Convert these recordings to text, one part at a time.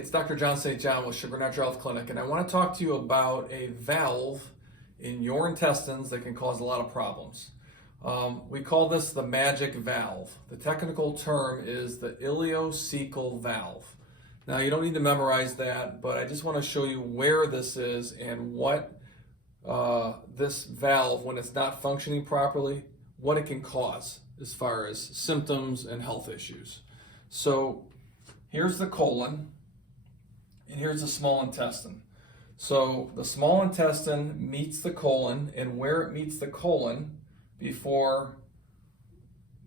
It's Dr. John St. John with Chagrin Natural Health Clinic, and I want to talk to you about a valve in your intestines that can cause a lot of problems. We call this the magic valve. The technical term is the ileocecal valve. Now, you don't need to memorize that, but I just want to show you where this is and what this valve, when it's not functioning properly, what it can cause as far as symptoms and health issues. So here's the colon, and here's the small intestine. So the small intestine meets the colon, and where it meets the colon before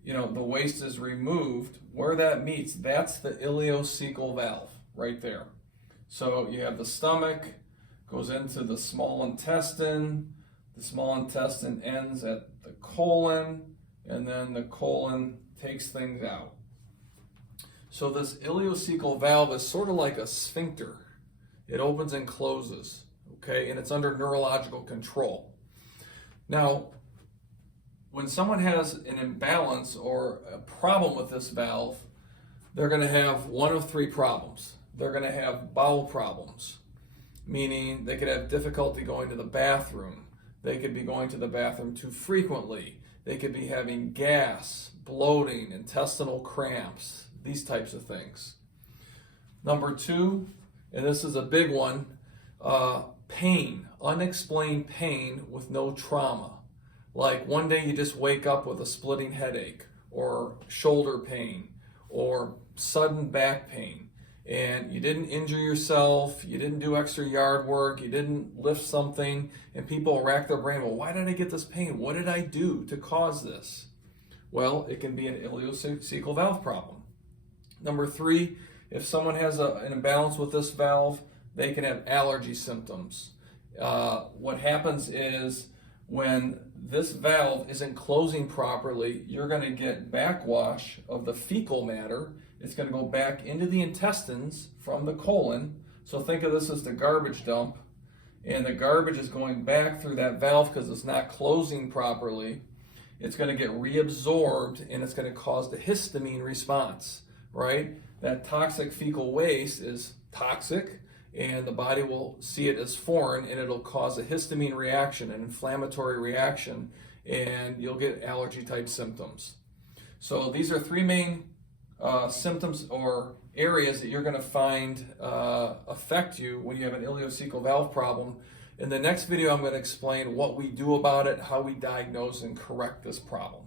the waste is removed, where that meets, that's the ileocecal valve right there. So you have the stomach goes into the small intestine ends at the colon, and then the colon takes things out. So this ileocecal valve is sort of like a sphincter. It opens and closes, okay? And it's under neurological control. Now, when someone has an imbalance or a problem with this valve, they're going to have one of three problems. They're going to have bowel problems, meaning they could have difficulty going to the bathroom. They could be going to the bathroom too frequently. They could be having gas, bloating, intestinal cramps, these types of things. Number two, and this is a big one, pain, unexplained pain with no trauma. Like one day you just wake up with a splitting headache or shoulder pain or sudden back pain, and you didn't injure yourself, you didn't do extra yard work, you didn't lift something, and people rack their brain, well, why did I get this pain? What did I do to cause this? Well, it can be an ileocecal valve problem. Number three, if someone has an imbalance with this valve, they can have allergy symptoms. What happens is when this valve isn't closing properly, you're going to get backwash of the fecal matter. It's going to go back into the intestines from the colon. So think of this as the garbage dump. And the garbage is going back through that valve because it's not closing properly. It's going to get reabsorbed, and it's going to cause the histamine response, right? That toxic fecal waste is toxic, and the body will see it as foreign, and it'll cause a histamine reaction, an inflammatory reaction, and you'll get allergy-type symptoms. So these are three main symptoms or areas that you're going to find affect you when you have an ileocecal valve problem. In the next video, I'm going to explain what we do about it, how we diagnose and correct this problem.